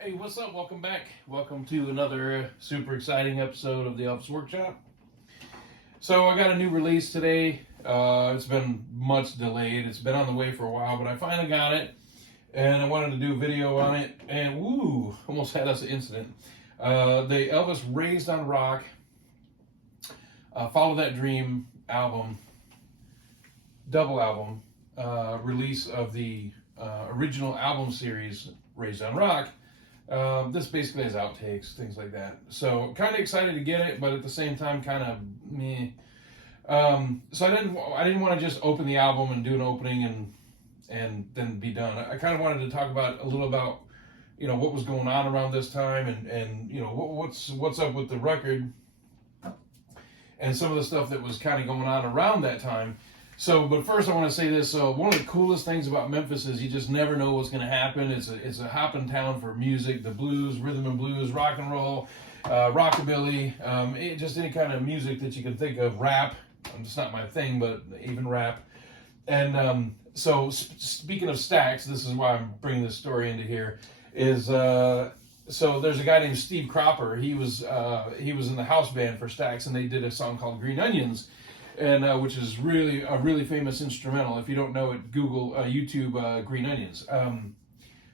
Hey, what's up? Welcome back. Welcome to another super exciting episode of the Elvis Workshop. So I got a new release today. It's been much delayed. It's been on the way for a while, but I finally got it, and I wanted to do a video on it. And woo, almost had us an incident. The Elvis Raised on Rock, Follow That Dream album, double album, release of the original album series Raised on Rock. This basically has outtakes, things like that. So kind of excited to get it, but at the same time, kind of meh. So I didn't want to just open the album and do an opening and then be done. I kind of wanted to talk about a little about what was going on around this time and what's up with the record and some of the stuff that was kind of going on around that time. So, but first I want to say this. So one of the coolest things about Memphis is you just never know what's going to happen. It's a hopping town for music, the blues, rhythm and blues, rock and roll, rockabilly, just any kind of music that you can think of, rap. It's not my thing, but even rap. And so speaking of STAX, this is why I'm bringing this story into here, is so there's a guy named Steve Cropper. He was in the house band for STAX, and they did a song called Green Onions. And which is really a really famous instrumental. If you don't know it, Google, YouTube, Green Onions.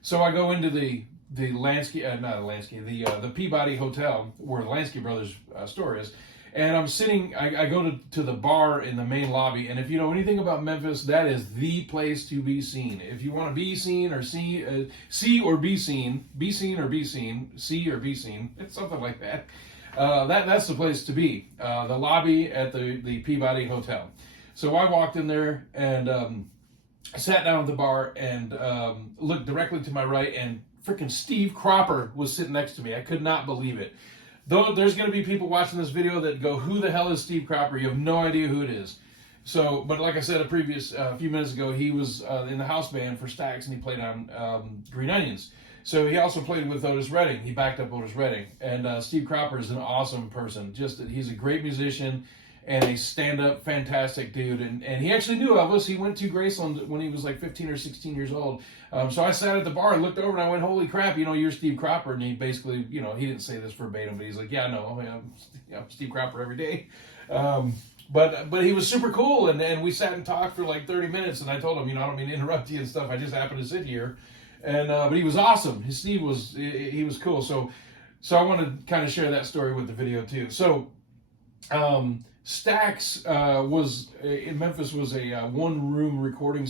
So I go into the Peabody Hotel where the Lansky Brothers store is, and I'm sitting. I go to the bar in the main lobby, and if you know anything about Memphis, that is the place to be seen. If you want to be seen or see or be seen, be seen or be seen, see or be seen, it's something like that. That's the place to be, the lobby at the Peabody Hotel. So I walked in there and sat down at the bar and looked directly to my right, and freaking Steve Cropper was sitting next to me. I could not believe it. Though there's going to be people watching this video that go, "Who the hell is Steve Cropper?" You have no idea who it is. So, but like I said a few minutes ago, he was in the house band for STAX, and he played on Green Onions. So he also played with Otis Redding. He backed up Otis Redding. And Steve Cropper is an awesome person. He's a great musician and a stand-up, fantastic dude. And he actually knew Elvis. He went to Graceland when he was like 15 or 16 years old. So I sat at the bar and looked over and I went, "Holy crap, you're Steve Cropper." And he basically, he didn't say this verbatim, but he's like, "Yeah, no, I'm Steve Cropper every day." But he was super cool, and we sat and talked for like 30 minutes, and I told him, I don't mean to interrupt you and stuff. I just happened to sit here. And but he was awesome. Steve was cool. So I want to kind of share that story with the video too. So STAX was in Memphis was a one-room recording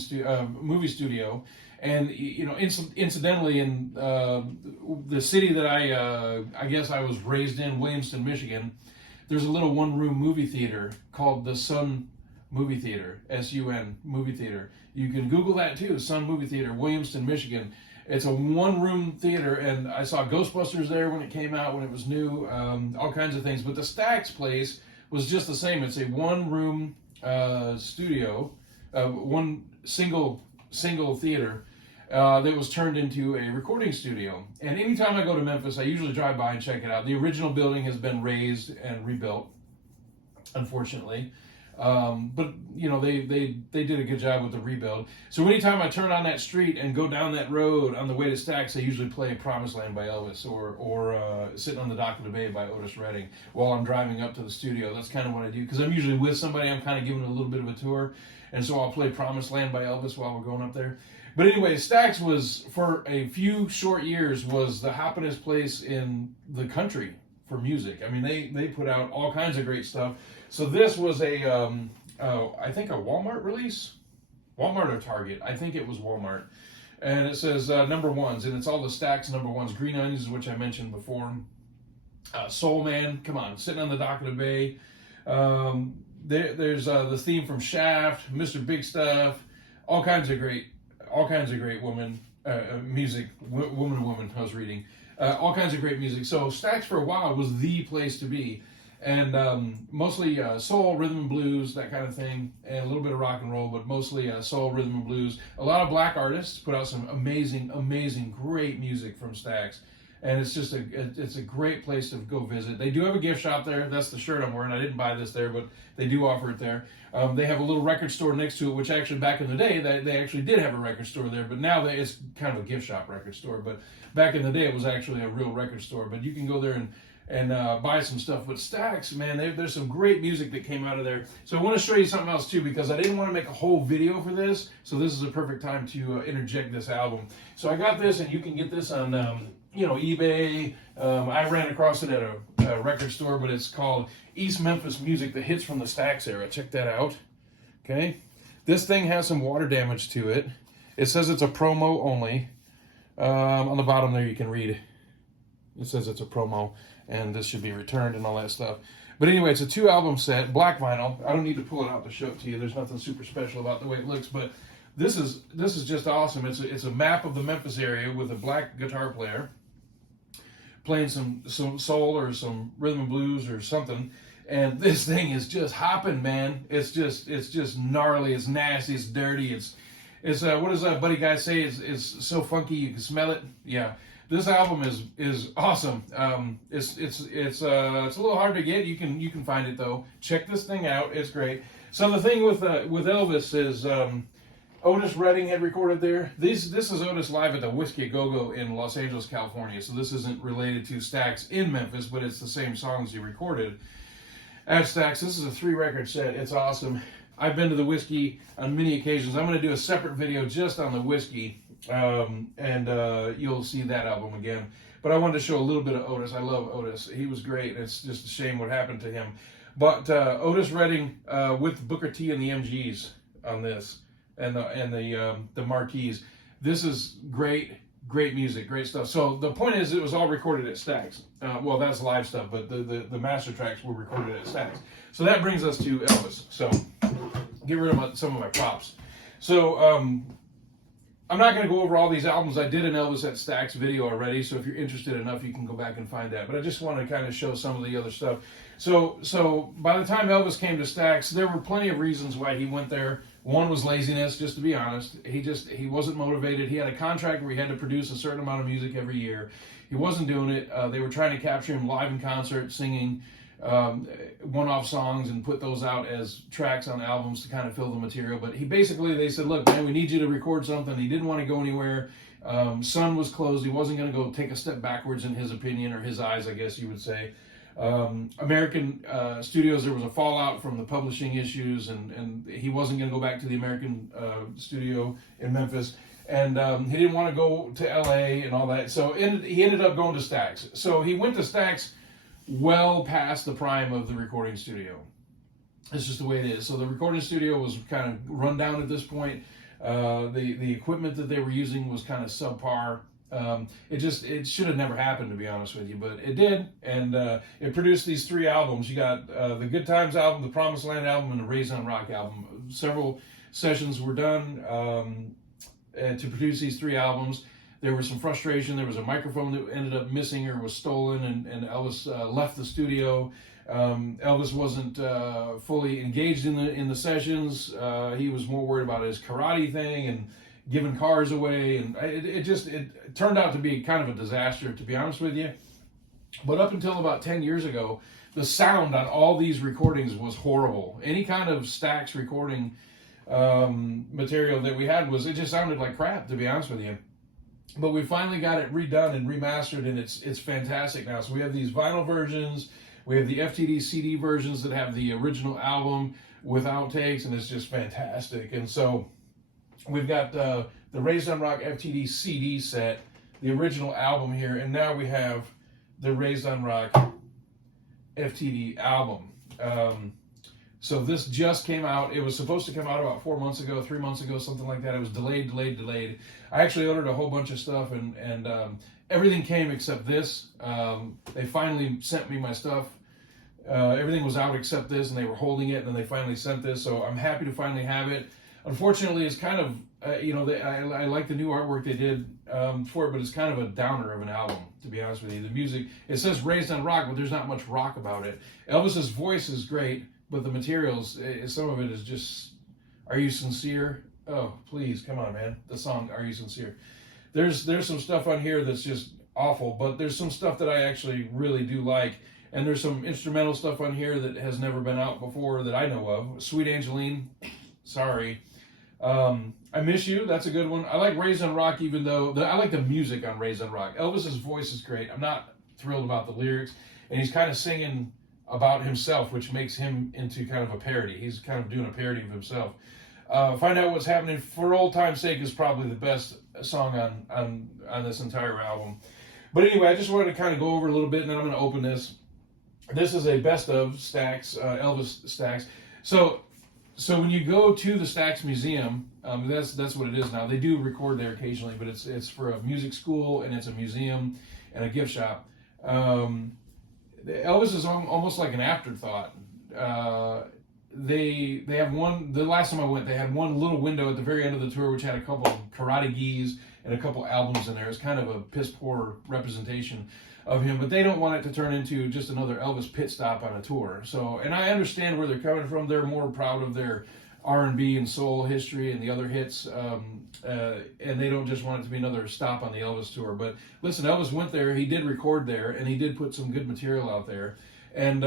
movie studio, and incidentally in the city that I guess I was raised in, Williamston, Michigan, there's a little one-room movie theater called the Sun Movie Theater, SUN Movie Theater. You can Google that too, Sun Movie Theater, Williamston, Michigan. It's a one-room theater, and I saw Ghostbusters there when it came out, when it was new, all kinds of things. But the STAX place was just the same. It's a one-room studio, one single theater that was turned into a recording studio. And anytime I go to Memphis, I usually drive by and check it out. The original building has been razed and rebuilt, unfortunately. But they did a good job with the rebuild. So anytime I turn on that street and go down that road on the way to STAX, I usually play Promised Land by Elvis or Sitting on the Dock of the Bay by Otis Redding while I'm driving up to the studio. That's kind of what I do, because I'm usually with somebody. I'm kind of giving a little bit of a tour, and so I'll play Promised Land by Elvis while we're going up there. But anyway, STAX was, for a few short years, was the hoppingest place in the country for music. I mean, they put out all kinds of great stuff. So this was I think a Walmart release, Walmart or Target. I think it was Walmart, and it says number ones, and it's all the STAX number ones. Green Onions, which I mentioned before. Soul Man, come on, Sitting on the Dock of the Bay. There's the theme from Shaft, Mr. Big Stuff, all kinds of great woman music. Woman. I was reading. All kinds of great music. So STAX for a while was the place to be. And mostly soul, rhythm and blues, that kind of thing, and a little bit of rock and roll, but mostly soul, rhythm and blues. A lot of black artists put out some amazing, great music from STAX. and it's a great place to go visit. They do have a gift shop there. That's the shirt I'm wearing. I didn't buy this there, but they do offer it there. They have a little record store next to it, which actually back in the day they actually did have a record store there, but now it's kind of a gift shop record store. But back in the day, it was actually a real record store. But you can go there and buy some stuff. But STAX, man, there's some great music that came out of there. So I want to show you something else too, because I didn't want to make a whole video for this, so this is a perfect time to interject this album. So I got this, and you can get this on eBay. I ran across it at a record store, but it's called East Memphis Music, the hits from the STAX era. Check that out. Okay, this thing has some water damage to it. It says it's a promo only. On the bottom there you can read it says it's a promo, and this should be returned and all that stuff. But anyway, it's a 2-album set, black vinyl. I don't need to pull it out to show it to you. There's nothing super special about the way it looks, but this is just awesome. It's a map of the Memphis area with a black guitar player playing some soul or some rhythm and blues or something. And this thing is just hopping, man. It's just gnarly. It's nasty. It's dirty. It's what does that buddy guy say? It's so funky you can smell it. Yeah. This album is awesome. It's a little hard to get. You can find it though. Check this thing out. It's great. So the thing with Elvis is Otis Redding had recorded there. This is Otis live at the Whiskey Go Go in Los Angeles, California. So this isn't related to STAX in Memphis, but it's the same songs he recorded at STAX. This is a 3-record set. It's awesome. I've been to the Whiskey on many occasions. I'm going to do a separate video just on the Whiskey. And you'll see that album again. But I wanted to show a little bit of Otis. I love Otis. He was great. It's just a shame what happened to him. But Otis Redding with Booker T and the MGs on this, and the Marquees. This is great music, great stuff. So the point is, it was all recorded at STAX. Well, that's live stuff, but the master tracks were recorded at STAX. So that brings us to Elvis. So get rid of some of my props. So I'm not going to go over all these albums. I did an Elvis at STAX video already, so if you're interested enough, you can go back and find that. But I just want to kind of show some of the other stuff. So by the time Elvis came to STAX, there were plenty of reasons why he went there. One was laziness, just to be honest. He wasn't motivated. He had a contract where he had to produce a certain amount of music every year. He wasn't doing it. They were trying to capture him live in concert, singing one-off songs and put those out as tracks on albums to kind of fill the material. But they said, look, man, we need you to record something. He didn't want to go anywhere. Sun was closed. He wasn't going to go take a step backwards in his opinion, or his eyes, I guess you would say. American studios, there was a fallout from the publishing issues, and he wasn't going to go back to the American studio in Memphis. And he didn't want to go to LA and all that. So he ended up going to STAX. So he went to STAX well past the prime of the recording studio. It's just the way it is. So the recording studio was kind of run down at this point. The equipment that they were using was kind of subpar. It should have never happened, to be honest with you, but it did, and it produced these 3 albums. You got the Good Times album, the Promised Land album, and the Raised on Rock album. Several sessions were done to produce these 3 albums. There was some frustration. There was a microphone that ended up missing or was stolen, and Elvis left the studio. Elvis wasn't fully engaged in the sessions. He was more worried about his karate thing and giving cars away, and it turned out to be kind of a disaster, to be honest with you. But up until about 10 years ago, the sound on all these recordings was horrible. Any kind of STAX recording material that we had it just sounded like crap, to be honest with you. But we finally got it redone and remastered, and it's fantastic now. So we have these vinyl versions, we have the FTD CD versions that have the original album with outtakes, and it's just fantastic. And so we've got the Raised on Rock FTD CD set, the original album here, and now we have the Raised on Rock FTD album. So this just came out. It was supposed to come out about 4 months ago, 3 months ago, something like that. It was delayed. I actually ordered a whole bunch of stuff, and everything came except this. They finally sent me my stuff. Everything was out except this, and they were holding it, and then they finally sent this. So I'm happy to finally have it. Unfortunately, it's kind of, I like the new artwork they did for it, but it's kind of a downer of an album, to be honest with you. The music, it says Raised on Rock, but there's not much rock about it. Elvis's voice is great, but the materials, some of it is just, Are You Sincere? Oh, please, come on, man. The song, Are You Sincere? There's some stuff on here that's just awful, but there's some stuff that I actually really do like. And there's some instrumental stuff on here that has never been out before that I know of. Sweet Angeline, sorry. I Miss You, that's a good one. I like Raised on Rock, even though I like the music on Raised on Rock. Elvis's voice is great. I'm not thrilled about the lyrics, and he's kind of singing about himself, which makes him into kind of a parody. He's kind of doing a parody of himself. Find Out What's Happening, for old time's sake, is probably the best song on this entire album. But anyway, I just wanted to kind of go over a little bit, and then I'm going to open this. This is a best of STAX, Elvis STAX. So when you go to the STAX Museum, that's what it is now. They do record there occasionally, but it's for a music school, and it's a museum and a gift shop. Elvis is almost like an afterthought. They have one. The last time I went, they had one little window at the very end of the tour, which had a couple of Karate Gis and a couple albums in there. It's kind of a piss poor representation of him, but they don't want it to turn into just another Elvis pit stop on a tour. So, and I understand where they're coming from. They're more proud of their R&B and soul history and the other hits, and they don't just want it to be another stop on the Elvis tour. But listen, Elvis went there, he did record there, and he did put some good material out there, and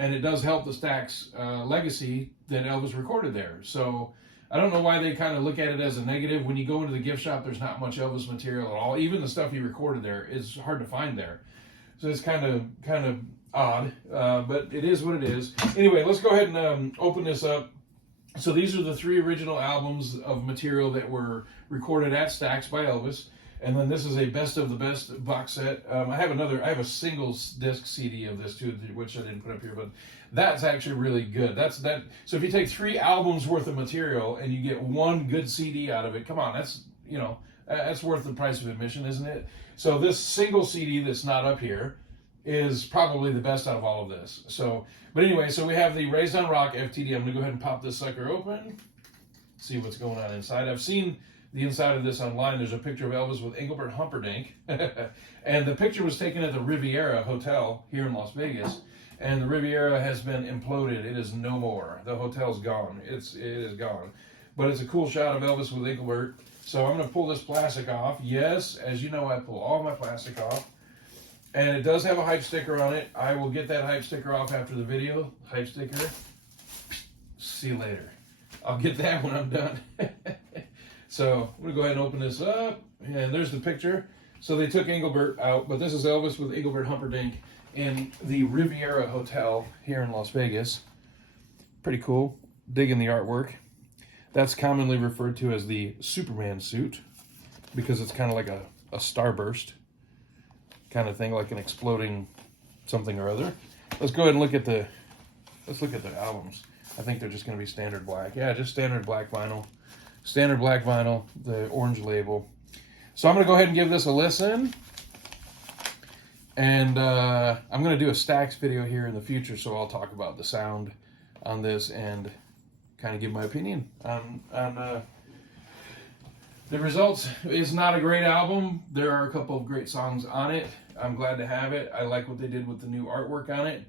it does help the STAX legacy that Elvis recorded there. So I don't know why they kind of look at it as a negative. When you go into the gift shop, there's not much Elvis material at all. Even the stuff he recorded there is hard to find there. So it's kind of odd, but it is what it is. Anyway, let's go ahead and open this up. So these are the 3 original albums of material that were recorded at STAX by Elvis, and then this is a best of the best box set. I have a single disc CD of this too, which I didn't put up here, but that's actually really good. So if you take 3 albums worth of material and you get one good CD out of it, come on, that's worth the price of admission, isn't it? So this single CD that's not up here is probably the best out of all of this. So, but anyway, so we have the Raised on Rock FTD. I'm going to go ahead and pop this sucker open, see what's going on inside. I've seen the inside of this online. There's a picture of Elvis with Engelbert Humperdinck, and the picture was taken at the Riviera Hotel here in Las Vegas, and the Riviera has been imploded. It is no more. The hotel's gone. It is gone. But it's a cool shot of Elvis with Engelbert. So I'm going to pull this plastic off. Yes, as you know, I pull all my plastic off. And it does have a hype sticker on it. I will get that hype sticker off after the video. Hype sticker. See you later. I'll get that when I'm done. So I'm going to go ahead and open this up. And there's the picture. So they took Engelbert out, but this is Elvis with Engelbert Humperdinck in the Riviera Hotel here in Las Vegas. Pretty cool. Digging the artwork. That's commonly referred to as the Superman suit because it's kind of like a starburst kind of thing, like an exploding something or other. Let's go ahead and look at the albums. I think they're just going to be standard black. Yeah, just standard black vinyl. Standard black vinyl, the orange label. So I'm going to go ahead and give this a listen. And I'm going to do a STAX video here in the future, so I'll talk about the sound on this and kind of give my opinion on the results. It's not a great album. There are a couple of great songs on it. I'm glad to have it. I like what they did with the new artwork on it.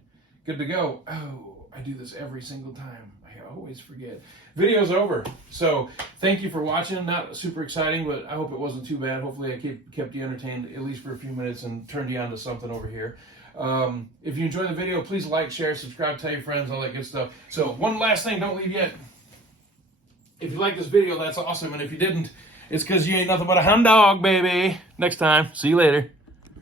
Good to go. Oh, I do this every single time. I always forget. Video's over. So thank you for watching. Not super exciting, but I hope it wasn't too bad. Hopefully I kept you entertained at least for a few minutes and turned you on to something over here. If you enjoyed the video, please like, share, subscribe, tell your friends, all that good stuff. So one last thing, don't leave yet. If you like this video, that's awesome. And if you didn't, it's because you ain't nothing but a hound dog, baby. Next time. See you later.